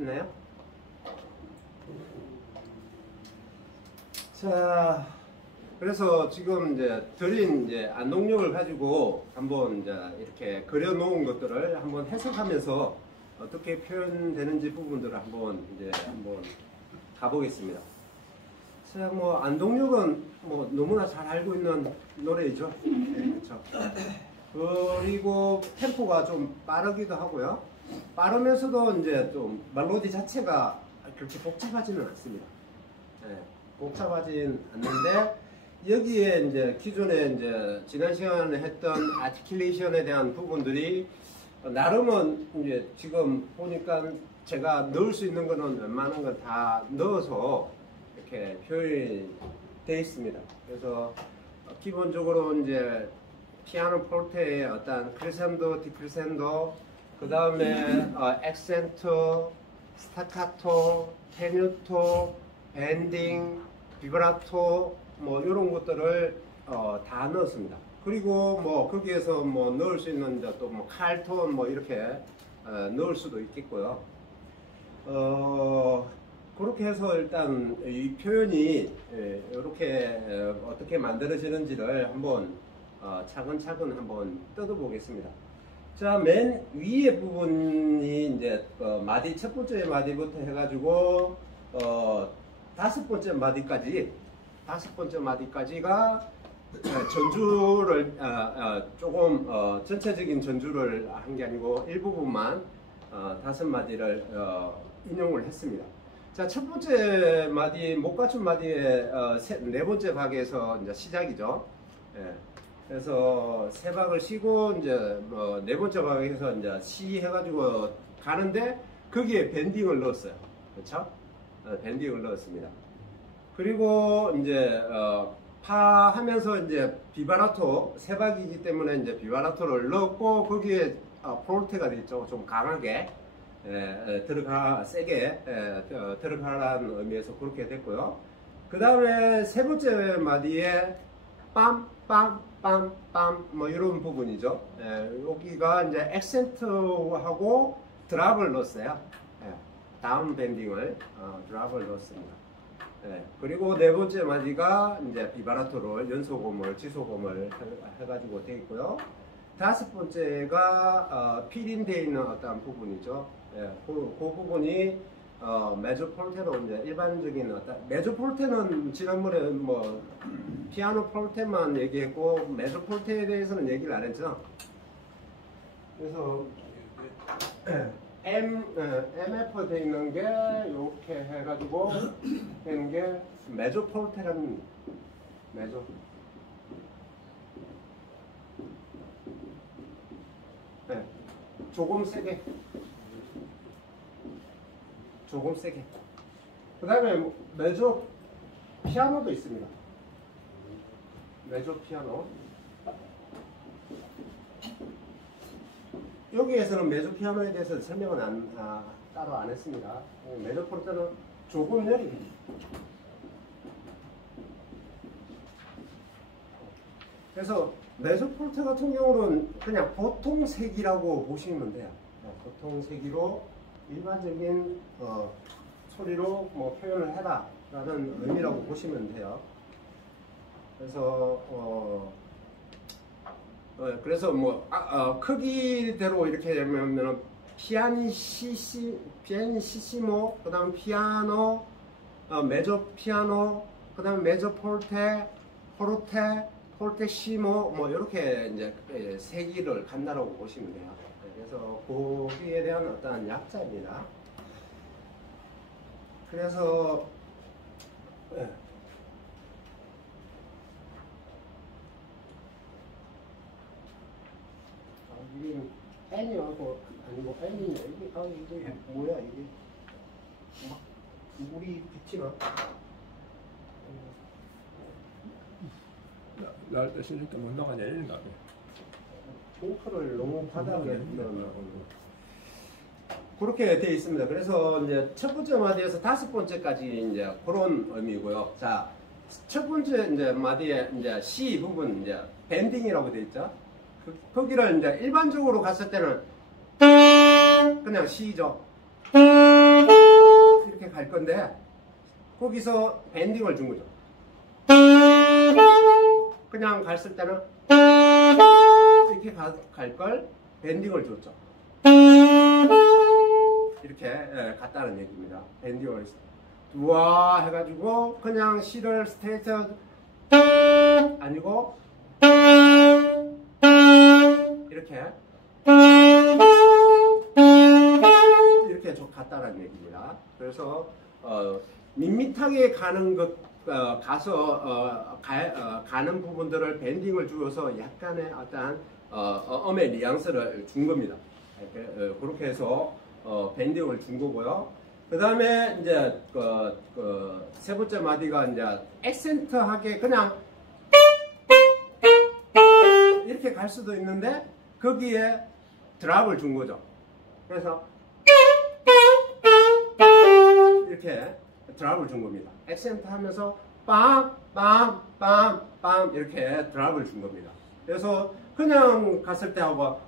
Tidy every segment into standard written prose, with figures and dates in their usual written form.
됐나요? 자, 그래서 지금 이제 드린 이제 안동역을 가지고 한번 이제 이렇게 그려 놓은 것들을 한번 해석하면서 어떻게 표현되는지 부분들을 한번 가보겠습니다. 자, 뭐 안동역은 뭐 너무나 잘 알고 있는 노래이죠. 네, 그렇죠. 그리고 템포가 좀 빠르기도 하고요. 빠르면서도 이제 좀 멜로디 자체가 그렇게 복잡하지는 않습니다. 네, 복잡하진 않는데 여기에 이제 기존에 이제 지난 시간에 했던 아티큘레이션에 대한 부분들이 나름은 이제 지금 보니까 제가 넣을 수 있는 거는 웬만한 건 다 넣어서 이렇게 표현이 되어 있습니다. 그래서 기본적으로 이제 피아노 폴테의 어떤 크레센도, 디크레센도, 그 다음에 액센트, 스타카토, 테뉴토, 밴딩, 비브라토 뭐 이런 것들을 다 넣었습니다. 그리고 뭐 거기에서 뭐 넣을 수 있는 또 뭐 칼톤 뭐 이렇게 넣을 수도 있겠고요. 그렇게 해서 일단 이 표현이 이렇게 어떻게 만들어지는지를 한번 차근차근 한번 뜯어보겠습니다. 자, 맨 위에 부분이 이제 마디 첫 번째 마디부터 해가지고 다섯 번째 마디까지가 전주를 조금 전체적인 전주를 한 게 아니고 일부분만 다섯 마디를 인용을 했습니다. 자, 첫 번째 마디 못 갖춘 마디의 네 번째 박에서 이제 시작이죠. 예. 그래서 세 박을 쉬고 이제 네 번째 박에서 이제 시 해가지고 가는데 거기에 밴딩을 넣었어요. 그렇죠? 밴딩을 넣었습니다. 그리고 이제 파 하면서 이제 비바라토 세 박이기 때문에 이제 비바라토를 넣었고 거기에 폴테가 되죠. 좀 강하게 세게 들어가라는 의미에서 그렇게 됐고요. 그 다음에 세 번째 마디에 빰빰빰빰 뭐 이런 부분이죠. 여기가 이제 액센트하고 드랍을 넣었어요. 다운 밴딩을 드랍을 넣었습니다. 그리고 네 번째 마디가 이제 비바라토를 연소음을 지소음을 해가지고 되어 있고요. 다섯 번째가 필인되어 있는 어떤 부분이죠. 그 부분이 메조폴테로 이제 일반적인 메조폴테는 지난번에 뭐 피아노 폴테만 얘기했고 메조폴테에 대해서는 얘기를 안 했죠. 그래서 MF 되어 있는 게 이렇게 해가지고 되는 게 메조폴테라는 메조. 조금 세게. 그 다음에 메조 피아노도 있습니다. 메조 피아노. 여기에서는 메조 피아노에 대해서 설명은 따로 안 했습니다. 메조 폴테는 조금 느립니다. 그래서 메조 폴테 같은 경우는 그냥 보통 세기라고 보시면 돼요. 보통 세기로 일반적인 소리로 뭐 표현을 해라 라는 의미라고 보시면 돼요. 그래서 뭐 크기대로 이렇게 되면 피아니시시모, 그 다음 피아노, 메조 피아노, 그 다음 메조 폴테, 폴테시모 뭐 이렇게 이제 세기를 간다라고 보시면 돼요. 그래서 거기에 대한 어떤 약자입니다. 그래서 이게 N이하고 아니고 N이냐 이게 이게 뭐야 이게 막 물이 비치나? 나올 때 쓰니까 뭔가가 내리는가 봐. 핑크를 너무 바닥에 넣었나 그렇게 되어 있습니다. 그래서 이제 첫 번째 마디에서 다섯 번째까지 이제 그런 의미고요. 자, 첫 번째 이제 마디에 이제 C 부분 이제 밴딩이라고 되어 있죠. 거기를 이제 일반적으로 갔을 때는 그냥 C죠. 이렇게 갈 건데 거기서 밴딩을 준 거죠. 그냥 갔을 때는 이렇게 갈 걸 밴딩을 줬죠. 이렇게 갔다는 얘기입니다. 밴딩을 두와 해가지고 그냥 C를 스트레이트 아니고 이렇게 갔다는 얘기입니다. 그래서 밋밋하게 가는 것 가는 부분들을 밴딩을 주어서 약간의 어떤 음의 뉘앙스를 준 겁니다. 그렇게 해서 밴딩을 준 거고요. 그 다음에 이제 세 번째 마디가 이제 액센트하게 그냥 이렇게 갈 수도 있는데 거기에 드랍을 준 거죠. 그래서 이렇게 드랍을 준 겁니다. 액센트 하면서 빰빰빰빰 이렇게 드랍을 준 겁니다. 그래서 그냥 갔을 때 하고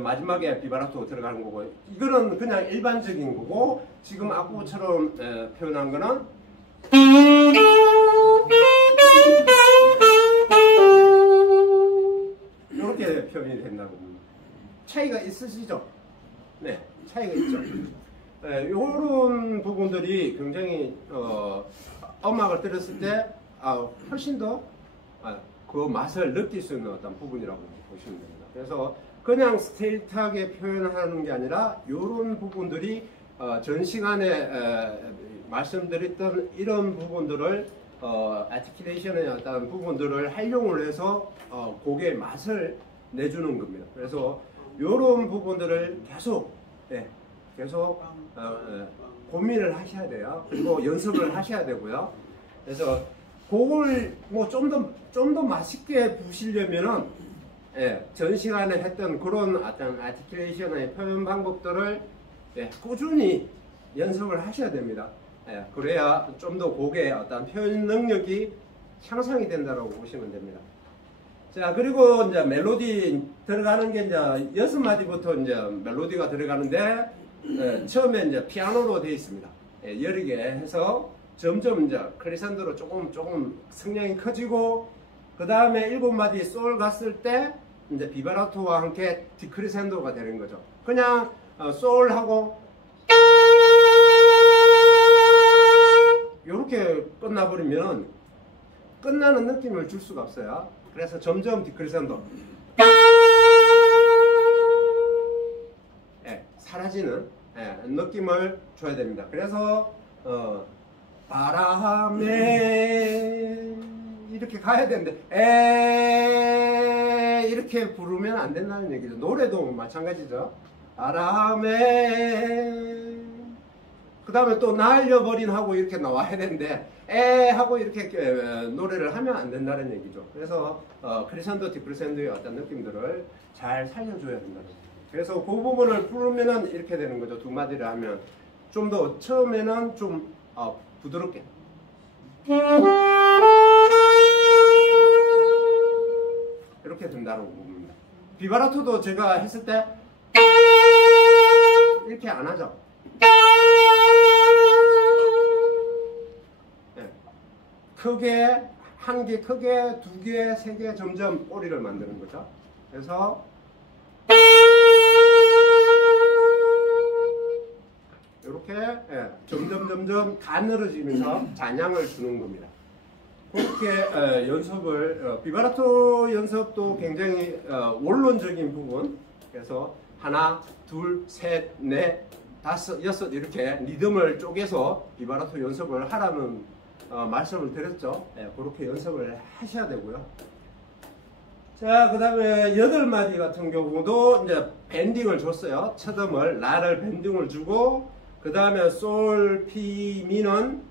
마지막에 비바라토 들어가는 거고, 이거는 그냥 일반적인 거고, 지금 악보처럼 표현한 거는 이렇게 표현이 된다고 봅니다. 차이가 있으시죠? 네, 차이가 있죠. 이런 부분들이 굉장히 음악을 들었을 때 훨씬 더 그 맛을 느낄 수 있는 어떤 부분이라고 보시면 됩니다. 그래서 그냥 스트레이트하게 표현하는 게 아니라 이런 부분들이 전 시간에 말씀드렸던 이런 부분들을 아티큘레이션의 어떤 부분들을 활용을 해서 곡의 맛을 내주는 겁니다. 그래서 이런 부분들을 계속 고민을 하셔야 돼요. 그리고 연습을 하셔야 되고요. 그래서 곡을 뭐 좀 더 맛있게 부시려면은 전 시간에 했던 그런 어떤 아티큘레이션의 표현 방법들을 꾸준히 연습을 하셔야 됩니다. 그래야 좀 더 곡의 어떤 표현 능력이 향상이 된다고 보시면 됩니다. 자, 그리고 이제 멜로디 들어가는 게 이제 6마디부터 이제 멜로디가 들어가는데 처음에 이제 피아노로 되어 있습니다. 여러 개 해서 점점 이제 크리산도로 조금 성량이 커지고, 그 다음에 7마디 솔 갔을 때 이제 비바라토와 함께 디크리센도가 되는 거죠. 그냥 솔하고 이렇게 끝나버리면 끝나는 느낌을 줄 수가 없어요. 그래서 점점 디크리센도 사라지는 느낌을 줘야 됩니다. 그래서 바람에 이렇게 가야 되는데 이렇게 부르면 안 된다는 얘기죠. 노래도 마찬가지죠. 바람에 그 다음에 또 날려버린 하고 이렇게 나와야 되는데 하고 이렇게 노래를 하면 안 된다는 얘기죠. 그래서 크리산도 디크리센도의 어떤 느낌들을 잘 살려줘야 된다는 거죠. 그래서 그 부분을 부르면은 이렇게 되는 거죠. 두 마디를 하면 좀 더 처음에는 좀 부드럽게 이렇게 된다고 봅니다. 비바라토도 제가 했을 때 이렇게 안 하죠. 크게 한 개, 크게 두 개, 세 개 점점 꼬리를 만드는 거죠. 그래서 이렇게 점점 가늘어지면서 잔향을 주는 겁니다. 그렇게 연습을 비바라토 연습도 굉장히 원론적인 부분, 그래서 하나, 둘, 셋, 넷, 다섯, 여섯 이렇게 리듬을 쪼개서 비바라토 연습을 하라는 말씀을 드렸죠. 그렇게 연습을 하셔야 되고요. 자, 그 다음에 8마디 같은 경우도 이제 밴딩을 줬어요. 첫 음을 라를 밴딩을 주고, 그 다음에 솔, 피, 미는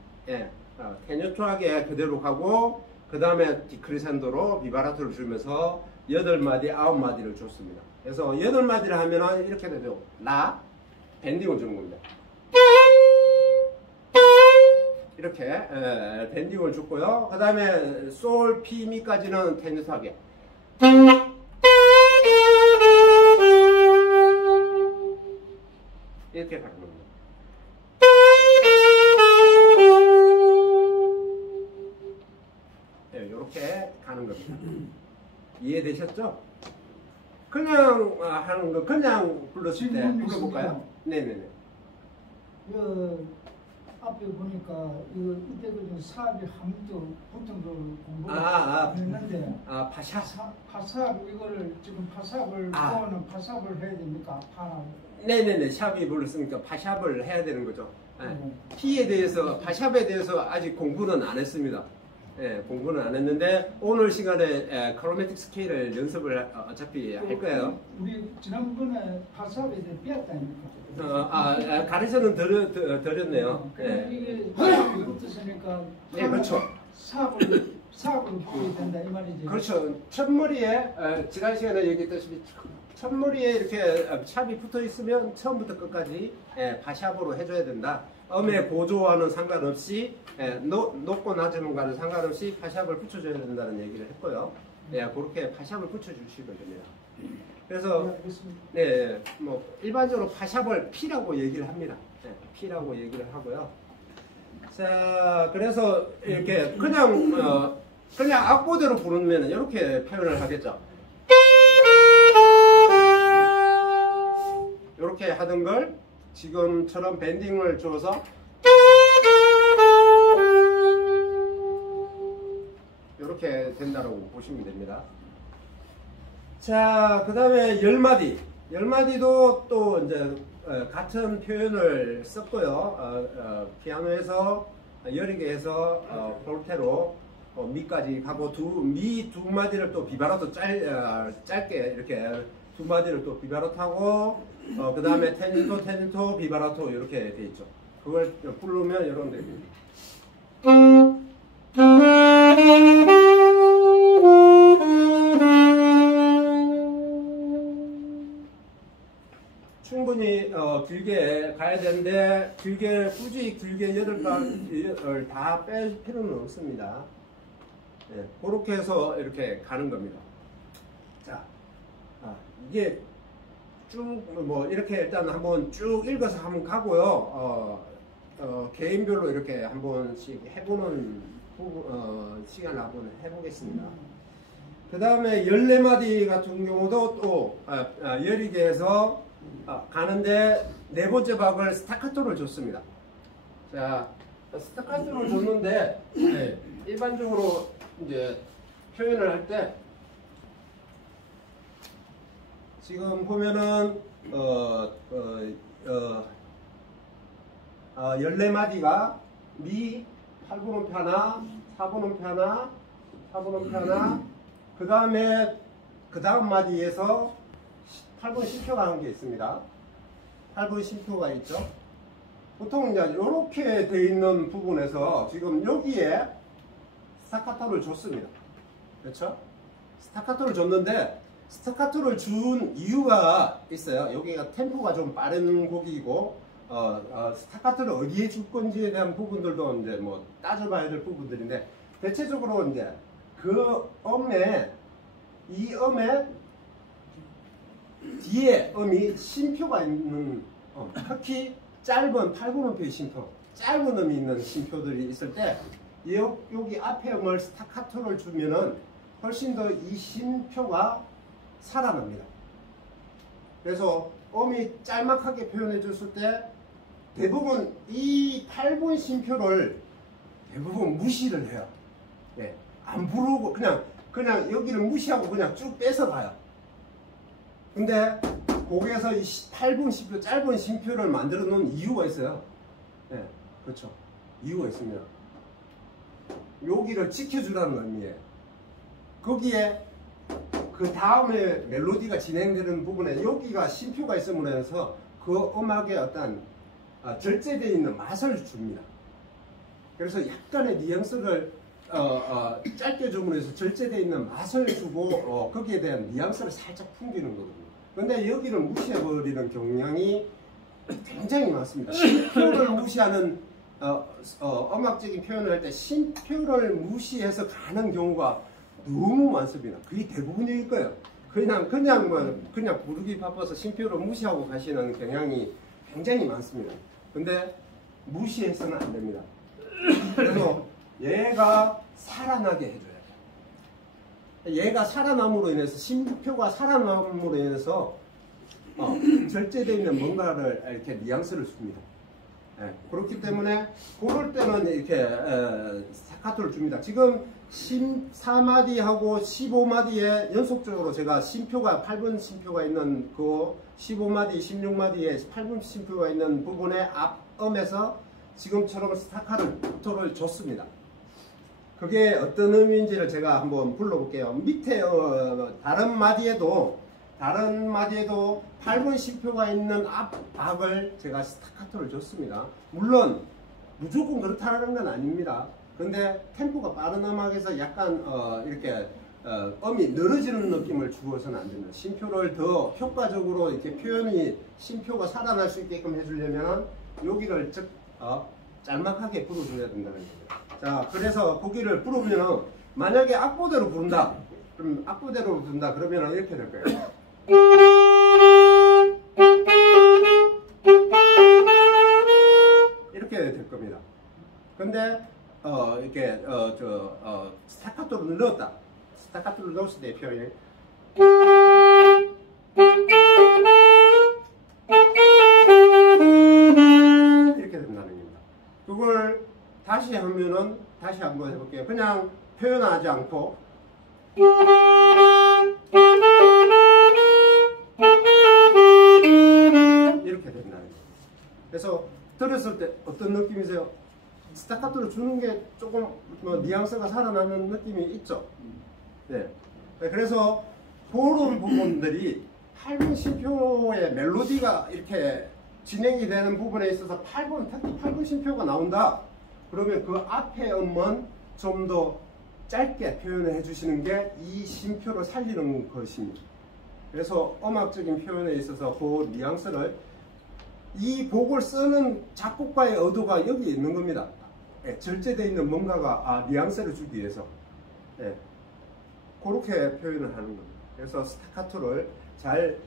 테뉴트하게 그대로 가고, 그 다음에 디크리센도로 비바라토를 주면서 8마디, 9마디를 줬습니다. 그래서 8마디를 하면은 이렇게 되죠. 라, 밴딩을 주는 겁니다. 이렇게 밴딩을 줬고요. 그 다음에 솔, 피, 미까지는 테뉴트하게. 이렇게 가는 겁니다. 네, 이렇게 가는 겁니다. 이해되셨죠? 그냥 하는 거 그냥 불렀을 때 불러볼까요? 네네네. 앞에 보니까 이때 그 사업이 함도 보통 공부를 했는데 파샵. 파삽 이거를 지금 파삽을 구하는 파삽을 해야 됩니까? 네네네. 샵이 불렀으니까 파샵을 해야 되는 거죠. P에 대해서 파샵에 대해서 아직 공부는 안 했습니다. 예, 공부는 안 했는데 오늘 시간에 크로매틱 스케일을 연습을 어차피 할 거예요. 우리 지난번에 파삽에 대해 배웠다니까. 가르쳐는 드렸네요. 네. 이게 사업이 붙었으니까 네, 그렇죠. 사업을 보게 된다 이 말이지. 그렇죠. 첫머리에 지난 시간에 얘기했다시피 첫머리에 이렇게 샵이 붙어 있으면 처음부터 끝까지 파샵으로 해줘야 된다. 음의 고조와는 상관없이 높고 낮음과는 상관없이 파샵을 붙여줘야 된다는 얘기를 했고요. 그렇게 파샵을 붙여주시면 됩니다. 그래서 뭐 일반적으로 파샵을 P라고 얘기를 합니다. P라고 얘기를 하고요. 자, 그래서 이렇게 그냥 악보대로 부르면 이렇게 표현을 하겠죠. 이렇게 하던 걸 지금처럼 밴딩을 줘서 이렇게 된다고 보시면 됩니다. 자, 그 다음에 열마디. 열마디도 또 이제 같은 표현을 썼고요. 피아노에서 여리게 해서 폴테로 미까지 가고 미 두 마디를 또 비바라토 짧게 이렇게 두 마디를 또 비바라토 하고 그 다음에 테니토 비바라토 이렇게 돼 있죠. 그걸 부르면 이런 데 충분히 길게 가야 되는데 굳이 길게 8bar 다 뺄 필요는 없습니다. 그렇게 해서 이렇게 가는 겁니다. 자, 이게 쭉 뭐 이렇게 일단 한번 쭉 읽어서 한번 가고요. 개인별로 이렇게 한 번씩 해보는 시간을 한번 해보겠습니다. 그 다음에 14마디 같은 경우도 또 여리게 해서 가는데 네 번째 박을 스타카토를 줬습니다. 자, 스타카토를 줬는데 일반적으로 이제 표현을 할 때 지금 보면은 14마디가 미 8분음표 하나, 4분음표 하나, 4분음표 하나, 그 다음 마디에서 8분 심표가 한 게 있습니다. 8분 심표가 있죠. 보통 이제 이렇게 돼 있는 부분에서 지금 여기에 스타카토를 줬습니다. 그렇죠? 스타카토를 줬는데 스타카토를 준 이유가 있어요. 여기가 템포가 좀 빠른 곡이고 스타카토를 어디에 줄 건지에 대한 부분들도 이제 뭐 따져봐야 될 부분들인데 대체적으로 이제 그 이 음에 뒤에 음이 쉼표가 있는 특히 짧은 8분음표의 쉼표, 짧은 음이 있는 쉼표들이 있을 때 여기 앞에 음을 스타카토를 주면은 훨씬 더 이 쉼표가 살아납니다. 그래서 음이 짤막하게 표현해 줬을 때 대부분 이 8분 쉼표를 대부분 무시를 해요. 안 부르고 그냥 여기를 무시하고 그냥 쭉 뺏어 가요. 근데 곡에서 이 8분 쉼표, 짧은 쉼표를 만들어 놓은 이유가 있어요. 그렇죠. 이유가 있습니다. 여기를 지켜주라는 의미예요. 거기에 그 다음에 멜로디가 진행되는 부분에 여기가 쉼표가 있음으로 해서 그 음악의 어떤 절제되어 있는 맛을 줍니다. 그래서 약간의 뉘앙스를 짧게 줌으로 해서 절제되어 있는 맛을 주고 거기에 대한 뉘앙스를 살짝 풍기는 거거든요. 근데 여기를 무시해버리는 경향이 굉장히 많습니다. 쉼표를 무시하는 음악적인 표현을 할 때 쉼표를 무시해서 가는 경우가 너무 많습니다. 그게 대부분일 거예요. 그냥 부르기 바빠서 쉼표를 무시하고 가시는 경향이 굉장히 많습니다. 근데 무시해서는 안 됩니다. 그래서 얘가 살아나게 해줘야 돼요. 얘가 살아남으로 인해서 심표가 살아남으로 인해서 절제되어 있는 뭔가를 이렇게 뉘앙스를 줍니다. 그렇기 때문에 그럴 때는 이렇게 스타카토를 줍니다. 지금 14마디하고 15마디에 연속적으로 제가 심표가 8분 심표가 있는 그 15마디, 16마디에 8분 심표가 있는 부분의 앞음에서 지금처럼 스타카토를 줬습니다. 그게 어떤 의미인지를 제가 한번 불러볼게요. 밑에 다른 마디에도 8분 심표가 있는 앞박을 제가 스타카토를 줬습니다. 물론 무조건 그렇다는 건 아닙니다. 근데 템포가 빠른 음악에서 약간 이렇게 음이 늘어지는 느낌을 주어서는 안 됩니다. 심표를 더 효과적으로 이렇게 표현이 심표가 살아날 수 있게끔 해주려면 여기를 짤막하게 불어줘야 된다는 거예요. 자, 그래서 거기를 부르면은 만약에 악보대로 부른다. 그럼 악보대로 부른다. 그러면은 이렇게 될 거예요. 이렇게 될 겁니다. 근데 이렇게 스타카토를 넣었다. 스타카토를 넣었을 때 표현이 이렇게 된다는 겁니다. 그걸 다시 하면은 다시 한번 해볼게요. 그냥 표현하지 않고 이렇게 된다는 거예요. 그래서 들었을 때 어떤 느낌이세요? 스타카토를 주는 게 조금 뉘앙스가 살아나는 느낌이 있죠. 네. 그래서 그런 부분들이 8분 심표의 멜로디가 이렇게 진행이 되는 부분에 있어서 특히 8분 심표가 나온다. 그러면 그 앞에 음은 좀 더 짧게 표현을 해주시는 게 이 심표를 살리는 것입니다. 그래서 음악적인 표현에 있어서 그 뉘앙스를 이 곡을 쓰는 작곡가의 의도가 여기 있는 겁니다. 절제되어 있는 뭔가가 뉘앙스를 주기 위해서 그렇게 표현을 하는 겁니다. 그래서 스타카토를 잘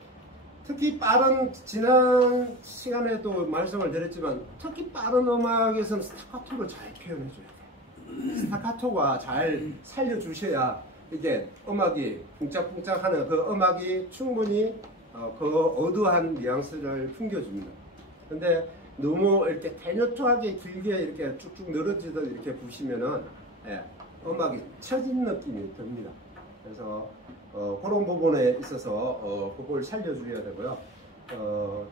특히 빠른 지난 시간에도 말씀을 드렸지만 특히 빠른 음악에서는 스타카토를 잘 표현해줘야 돼요. 스타카토가 잘 살려주셔야 이게 음악이 쿵짝쿵짝하는 그 음악이 충분히 그 어두한 뉘앙스를 풍겨줍니다. 근데 너무 이렇게 테너트하게 길게 이렇게 쭉쭉 늘어지듯 이렇게 부시면은 음악이 처진 느낌이 듭니다. 그래서 그런 부분에 있어서 그걸 살려줘야 되고요.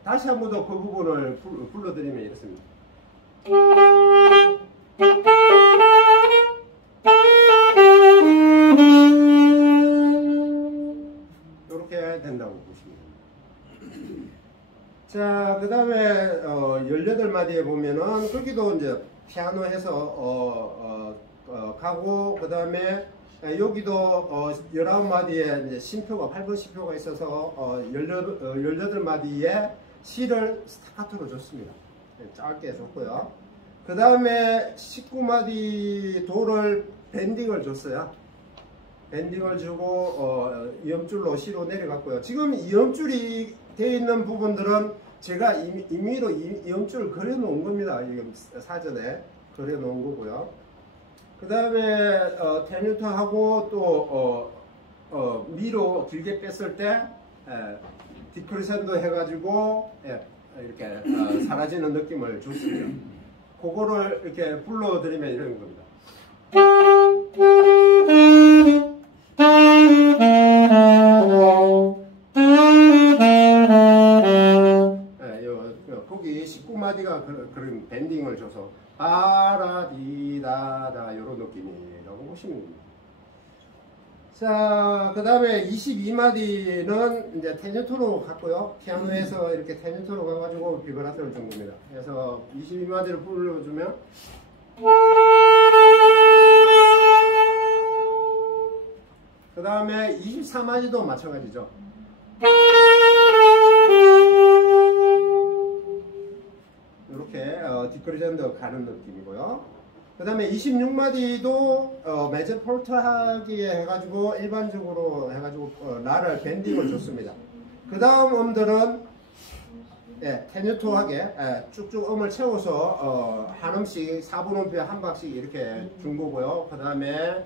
다시 한 번 더 그 부분을 불러드리면 이렇습니다. 이렇게 된다고 보시면 됩니다. 자, 그 다음에 18마디에 보면은 거기도 이제 피아노 해서 가고, 그 다음에 여기도 19마디에 이제 심표가 8분 심표가 있어서 18마디에 C를 스타카토로 줬습니다. 짧게 줬고요. 그 다음에 19마디 도를 밴딩을 줬어요. 밴딩을 주고 이음줄로 C로 내려갔고요. 지금 이음줄이 되어 있는 부분들은 제가 임의로 이음줄을 그려 놓은 겁니다. 사전에 그려 놓은 거고요. 그 다음에 테뉴트하고 또 미로 길게 뺐을 때 디크리센도 해가지고 이렇게 사라지는 느낌을 줬습니다. 그거를 이렇게 불러드리면 이런 겁니다. 거기 19마디가 그런 밴딩을 줘서 아라디다다 이런 느낌이라고 보시면 됩니다. 자, 그 다음에 22마디는 이제 테뉴토로 갔고요. 피아노에서 이렇게 테뉴토로 가가지고 비브라토를 준 겁니다. 그래서 22마디를 불러주면 그 다음에 24마디도 마찬가지죠. 이렇게 디크리젠더 가는 느낌이고요. 그 다음에 26마디도 메제폴트 하기에 해가지고 일반적으로 해가지고 라를 밴딩을 줬습니다. 그 다음 음들은 예, 테뉴토하게 쭉쭉 음을 채워서 한 음씩 4분 음표 한 박씩 이렇게 준 거고요. 그 다음에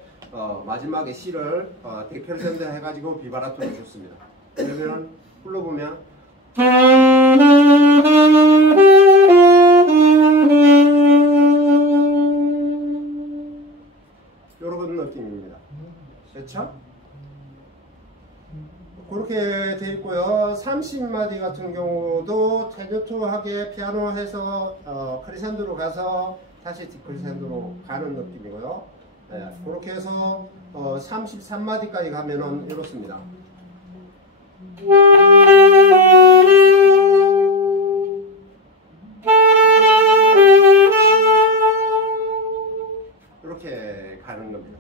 마지막에 C를 데크리센도 해가지고 비바라토를 줬습니다. 그러면 불러보면 이런 느낌입니다. 그렇죠? 그렇게 돼 있고요. 30마디 같은 경우도 테뉴토하게 피아노 해서 크리센도로 가서 다시 디크리센도로 가는 느낌이고요. 네, 그렇게 해서 33마디까지 가면은 이렇습니다. 이렇게 가는 겁니다.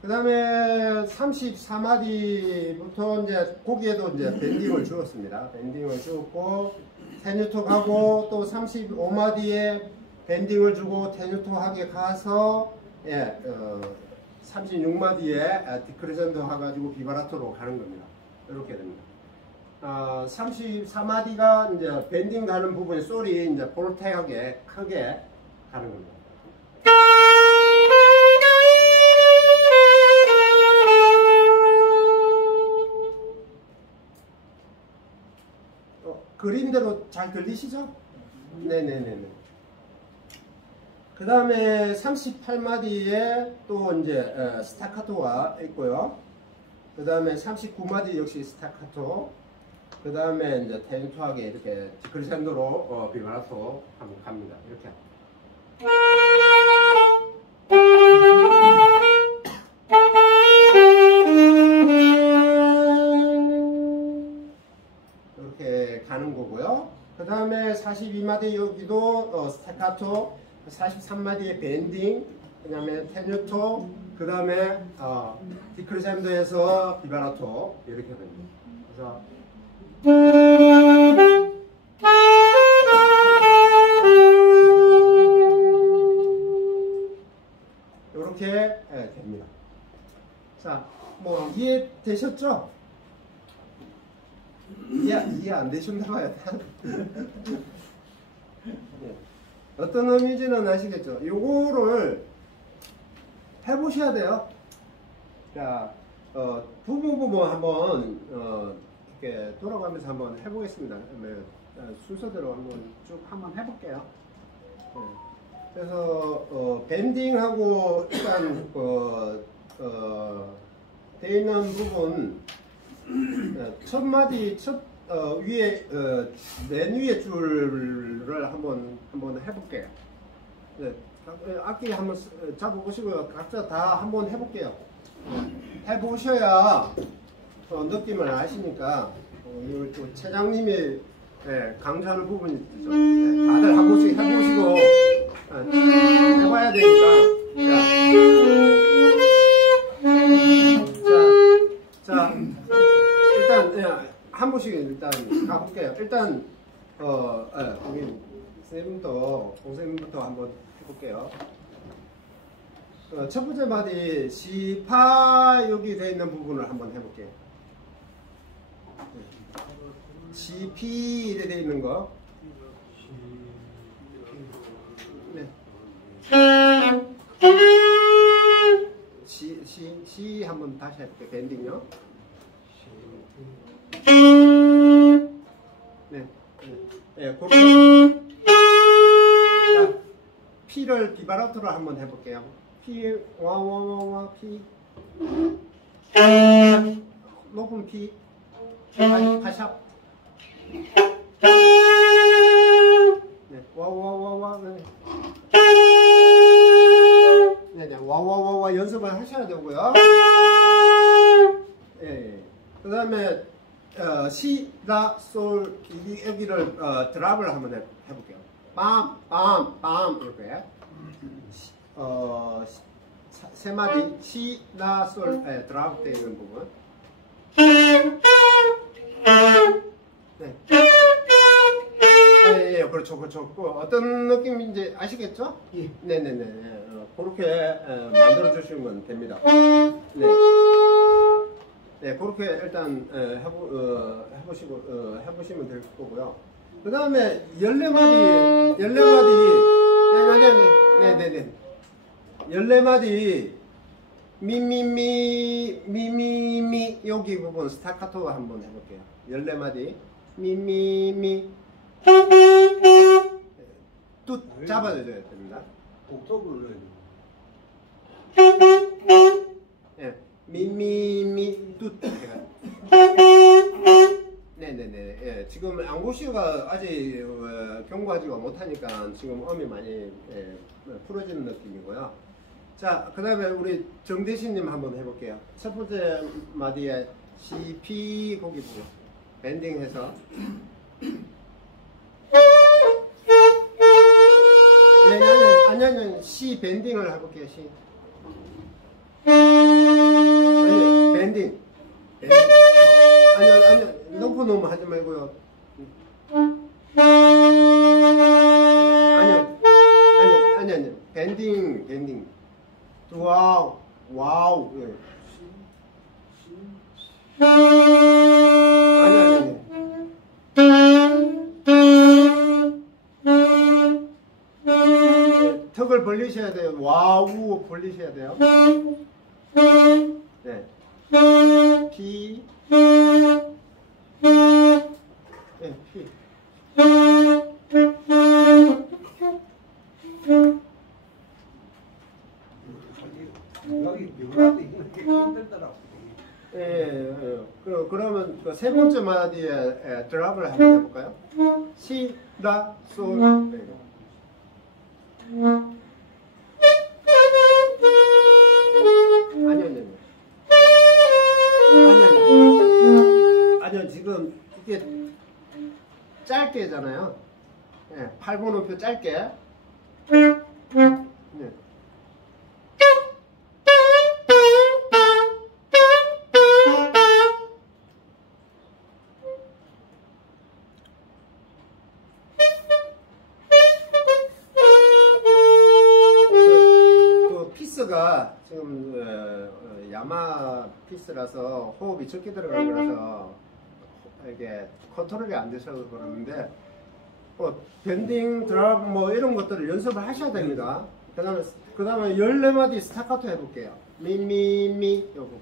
그 다음에 34마디부터 이제 거기에도 이제 밴딩을 주었습니다. 밴딩을 주었고 테뉴토 가고 또 35마디에 밴딩을 주고 테뉴토 하게 가서 36마디에 디크레센도 해가지고 비바라토로 가는 겁니다. 이렇게 됩니다. 34마디가 이제 밴딩 가는 부분이 소리 이제 볼테하게 크게 가는 겁니다. 그림대로 잘 들리시죠? 네네네네. 그 다음에 38마디에 또 이제 스타카토가 있고요. 그 다음에 39마디 역시 스타카토. 그 다음에 이제 테뉴토하게 이렇게 디크리센도로 비바라토 한번 갑니다. 이렇게. 이렇게 가는 거고요. 그 다음에 42마디 여기도 스타카토, 43마디에 밴딩, 그 다음에 테뉴토, 그 다음에 디크리센도에서 비바라토 이렇게 됩니다. 그래서 이렇게 됩니다. 자, 뭐 이해되셨죠? 이해 안 되셨나 봐요. 어떤 의미인지는 아시겠죠? 요거를 해보셔야 돼요. 자, 부분 한번 이렇게 돌아가면서 한번 해보겠습니다. 순서대로 한번 해볼게요. 네. 그래서 밴딩하고 일단 돼 있는 부분 첫 마디 위에 맨 위에 줄을 한번 해볼게요. 네, 악기 한번 잡아보시고요. 각자 다 한번 해볼게요. 해보셔야 느낌을 아시니까 또 차장님이 강조하는 부분이 있죠. 다들 한 번씩 해보시고 해봐야 되니까. 자, 일단 한 번씩 일단 가볼게요. 일단 우리 선생님부터 한번 해볼게요. 첫 번째 마디 시파 여기 돼 있는 부분을 한번 해볼게요. 시피 이래 돼 있는 거. 네. 시 한번 다시 해볼게요. 밴딩요. 네. 네. 그렇게. 자, 피를 비바라토로 한번 해볼게요. 피, 와와와와 피. 높은 피. 가샵. 네. 와와와와. 네. 와와와와 연습을 하셔야 되고요. 예. 그 다음에 시, 라, 솔 여기를 드랍을 한번 해볼게요. 빰 이렇게 세 마디 시, 라, 솔 드랍 되어 있는 부분. 네. 예, 그렇죠. 어떤 느낌인지 아시겠죠? 예. 네네네. 그렇게 만들어 주시면 됩니다. 네. 네, 그렇게 일단 해보시면 될 거고요. 그 다음에 14마디, 14마디, 네네네. 14마디, 미미미, 여기 부분 스타카토 한번 해볼게요. 14마디, 미미미, 뚝 잡아줘야 됩니다. 옥토브를 예, 미미미, 뚝. 네네네. 예, 지금 앙고시오가 아직 경고하지가 못하니까 지금 음이 많이 풀어지는 느낌이고요. 자, 그 다음에 우리 정대신님 한번 해볼게요. 첫 번째 마디에 C, P 거기 보고 밴딩해서 아니, C 밴딩을 해볼게요. C 밴딩. 아니요, 높은 놈 하지 말고요. 아니요. 밴딩. 와우. 예. 아니. 턱을 벌리셔야 돼요. 와우, 벌리셔야 돼요. 네. P. 네, P. 여기 묘라도 이렇게 힘들더라고. 예. 그러면 그 세 번째 마디에 드랍을 한번 해볼까요? 시, 라, 솔. 네. 아니요, 지금 이게 짧게잖아요. 예, 8분음표 짧게. 네. 그 피스가 지금 야마 피스라서 호흡이 적게 들어가는 거라서 이게 컨트롤이 안 돼서 그러는데 밴딩, 드랍 뭐 이런 것들을 연습을 하셔야 됩니다. 그 다음에 14마디 스타카토 해볼게요. 미미미 요 부분.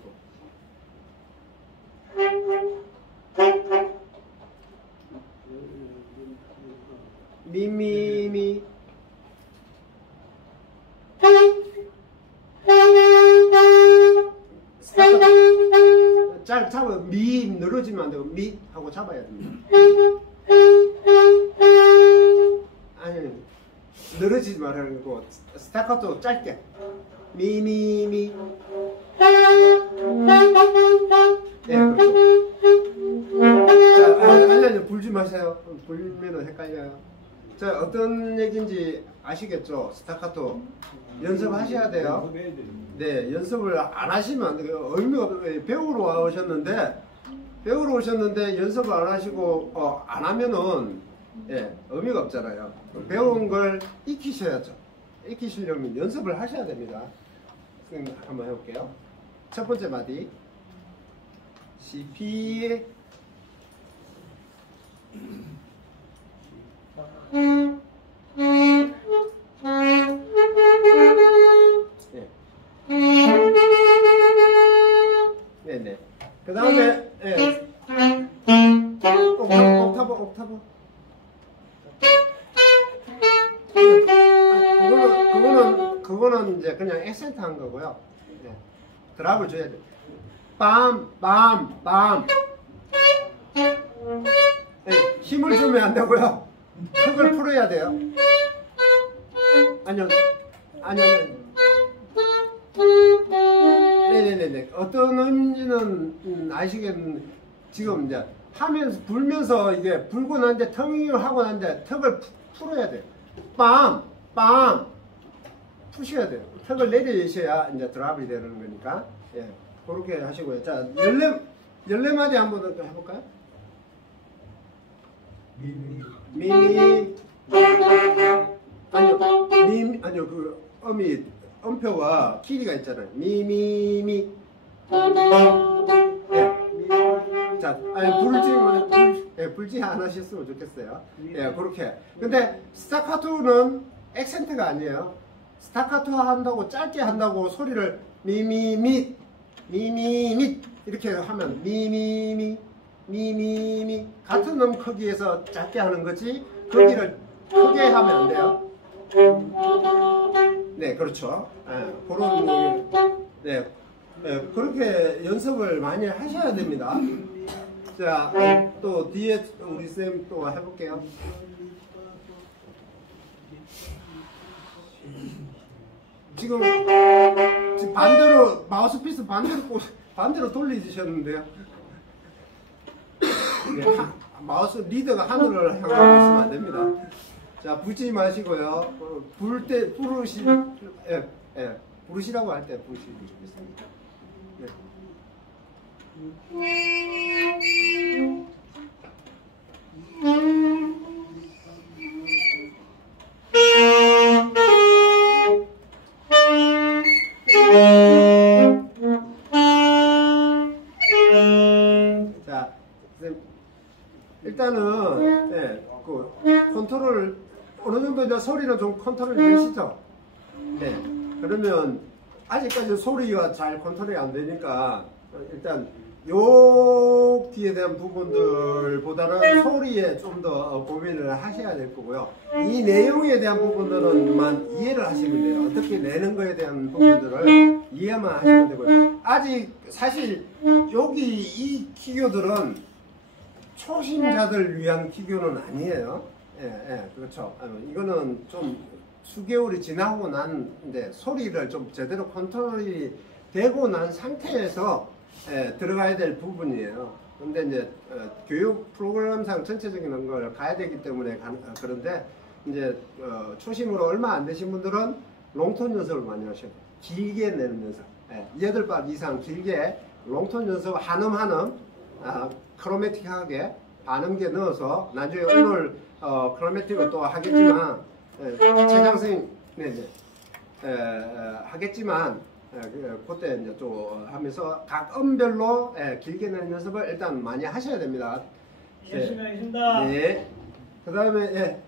미미미 잘 잡아. 미 늘어지면 안 되고 미 하고 잡아야 됩니다. 아니 늘어지지 말라고 스타카토 짧게 미미미. 네, 그렇죠. 자, 알려줘. 불지 마세요. 불면 헷갈려요. 자, 어떤 얘기인지 아시겠죠? 스타카토 연습하셔야 돼요. 네, 연습을 안 하시면 안 돼요. 의미가 없어요. 배우러 오셨는데 연습을 안 하시고 안 하면은 의미가 없잖아요. 배운 걸 익히셔야죠. 익히시려면 연습을 하셔야 됩니다. 한번 해볼게요. 첫 번째 마디 CP 네네. 그 다음에 옥타브. 그거는 이제 그냥 액센트 한 거고요. 네. 드랍을 줘야 돼. 빰. 네, 힘을 주면 안 되고요. 턱을 풀어야 돼요. 아니요. 네네네. 어떤 의미인지는 아시겠는데 지금 이제 불면서 이게 불고 난데 텅을 하고 난데 턱을 풀어야 돼요. 빰 푸셔야 돼요. 턱을 내리셔야 이제 드랍이 되는 거니까. 예, 그렇게 하시고요. 자, 14마디 한번 더 해볼까요? 미미. 아니요, 그 음표가 길이가 있잖아요. 미미미. 예. 자, 불을 지르면 예, 불지 안 하셨으면 좋겠어요. 예, 그렇게. 근데 스타카토는 액센트가 아니에요. 스타카토 한다고 짧게 한다고 소리를 미미미 미미미 이렇게 하면 미미미 미미미 같은 음 크기에서 짧게 하는 거지 거기를 크게 하면 안 돼요. 네, 그렇죠. 예, 그런 네, 예, 그렇게 연습을 많이 하셔야 됩니다. 자, 또 뒤에 우리 쌤 또 해볼게요. 지금 반대로 마우스피스 반대로 돌리셨는데요. 네, 마우스 리더가 하늘을 향하고 있으면 안 됩니다. 자, 불지 마시고요. 부를 때 부르시라고 할 때 부르시면 좋겠습니다. 네. 자, 일단은 그 컨트롤 어느 정도 이제 소리는 좀 컨트롤 되시죠? 네. 그러면 아직까지 소리가 잘 컨트롤이 안 되니까 일단 요 뒤에 대한 부분들보다는 소리에 좀 더 고민을 하셔야 될 거고요. 이 내용에 대한 부분들은만 이해를 하시면 돼요. 어떻게 내는 거에 대한 부분들을 이해만 하시면 되고요. 아직 사실 여기 이 기교들은 초심자들 위한 기교는 아니에요. 그렇죠. 이거는 좀 수개월이 지나고 난 이제 소리를 좀 제대로 컨트롤이 되고 난 상태에서 들어가야 될 부분이에요. 근데 이제 교육 프로그램상 전체적인 걸 가야 되기 때문에 그런데 이제 초심으로 얼마 안 되신 분들은 롱톤 연습을 많이 하셔요. 길게 내는 연습. 8bar 이상 길게 롱톤 연습 한음 크로매틱하게 반음계 넣어서 나중에 오늘 크로매틱을 또 하겠지만 최장 선생님 하겠지만 그때 이제 또 하면서 각 음별로 길게 내는 연습을 일단 많이 하셔야 됩니다. 열심히 하겠습니다. 네. 그 다음에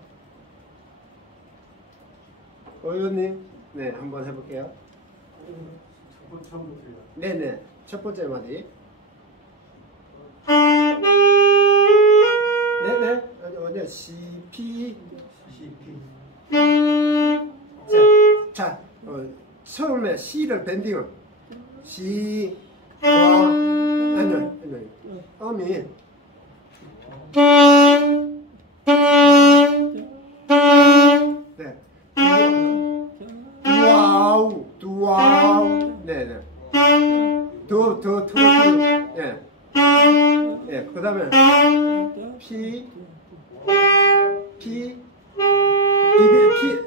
의원님 한번 해볼게요. 네네. 첫 번째 마디. 네네. 어디 CP. 자, 처음에 C를 밴딩을 C, 아니요, 음이 네, 두와우, 네네, 그 다음에 P,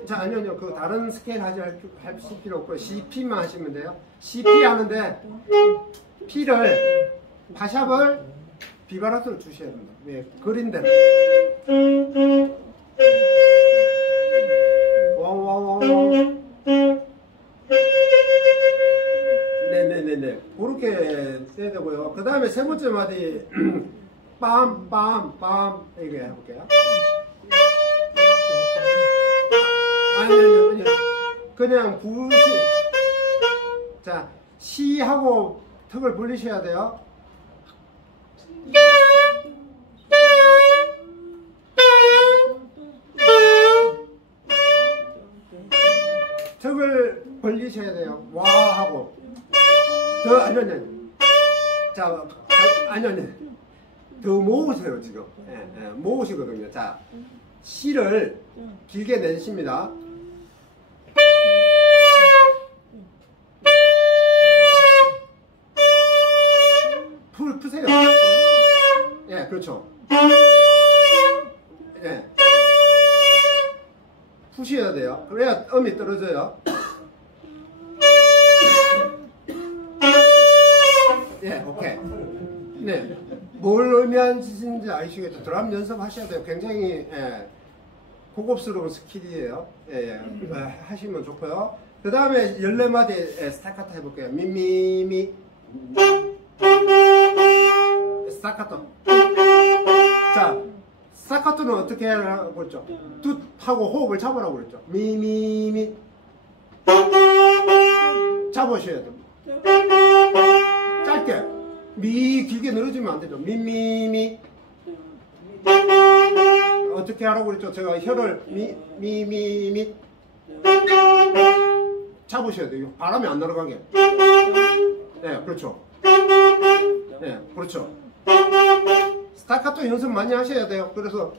자, 아니요, 그 다른 스케일 할 필요 없고 CP만 하시면 돼요. CP 하는데 P를 파샵을 비바라토를 주셔야 됩니다. 그린 대로. 왕. 네네네네. 그렇게 써야 되고요. 그 다음에 세 번째 마디 빰 이렇게 해볼게요. 아니요. 그냥 자, 시하고 턱을 벌리셔야 돼요. 턱을 벌리셔야 돼요. 와 하고. 아니요. 자, 아니요. 더 모으세요, 지금. 모으시거든요. 자, 시를 길게 내십니다. 푸세요. 그렇죠. 푸셔야 돼요. 그래야 음이 떨어져요. 오케이. 네. 뭘 의미하는지 아시겠죠? 드럼 연습하셔야 돼요. 굉장히 고급스러운 스킬이에요. 하시면 좋고요. 그 다음에 14마디 스타카토 해볼게요. 미미미 스타카토. 자, 스타트는 어떻게 하라고 그랬죠? 뚜 하고 호흡을 잡으라고 그랬죠. 미미미 잡으셔야 돼요. 짧게 미 길게 늘어지면 안 되죠. 미미미 어떻게 하라고 그랬죠? 제가 혀를 미미미 잡으셔야 돼요. 바람이 안 날아가게. 네, 그렇죠. 네, 그렇죠. 스타카토 연습 많이 하셔야 돼요. 그래서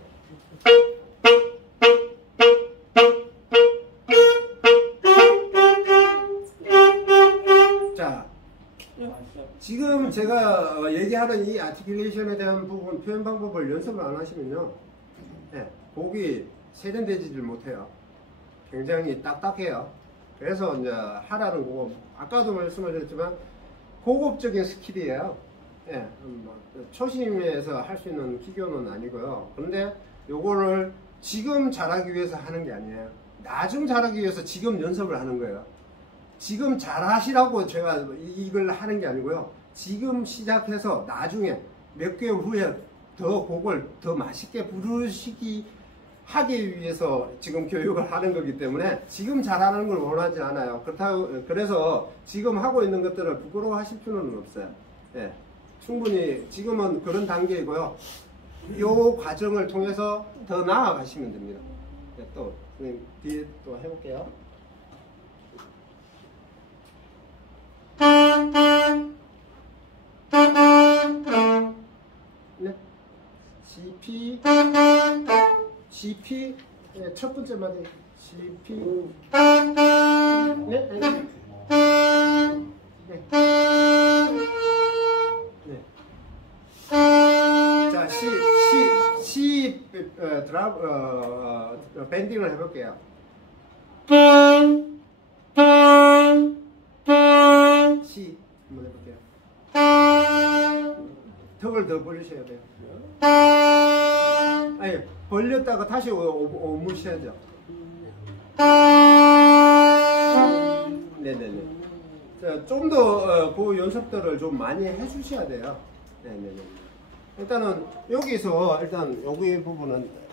자, 지금 제가 얘기하는 이 아티큘레이션에 대한 부분, 표현 방법을 연습을 안 하시면요, 네, 곡이 세련되지를 못해요. 굉장히 딱딱해요. 그래서 이제 하라는 거, 아까도 말씀을 드렸지만 고급적인 스킬이에요. 예, 초심에서 할 수 있는 기교는 아니고요. 그런데 요거를 지금 잘하기 위해서 하는 게 아니에요. 나중 잘하기 위해서 지금 연습을 하는 거예요. 지금 잘하시라고 제가 이걸 하는 게 아니고요. 지금 시작해서 나중에 몇 개월 후에 더 곡을 더 맛있게 부르시기 하기 위해서 지금 교육을 하는 거기 때문에 지금 잘하는 걸 원하지 않아요. 그래서 지금 하고 있는 것들을 부끄러워하실 필요는 없어요. 예, 충분히 지금은 그런 단계이고요. 이 과정을 통해서 더 나아가시면 됩니다. 네, 또 선생님 뒤에 또 해볼게요. 네, GP GP 네, 첫 번째 마디 GP 네, 네. 네. 네. 자, C 드랍 밴딩을 해볼게요. C 한번 해볼게요. 턱을 더 벌리셔야 돼요. 아니, 벌렸다가 다시 오무셔야죠. 네네네. 좀 더 그 연습들을 좀 많이 해주셔야 돼요. 네네네. 일단은 여기서 일단 여기 부분은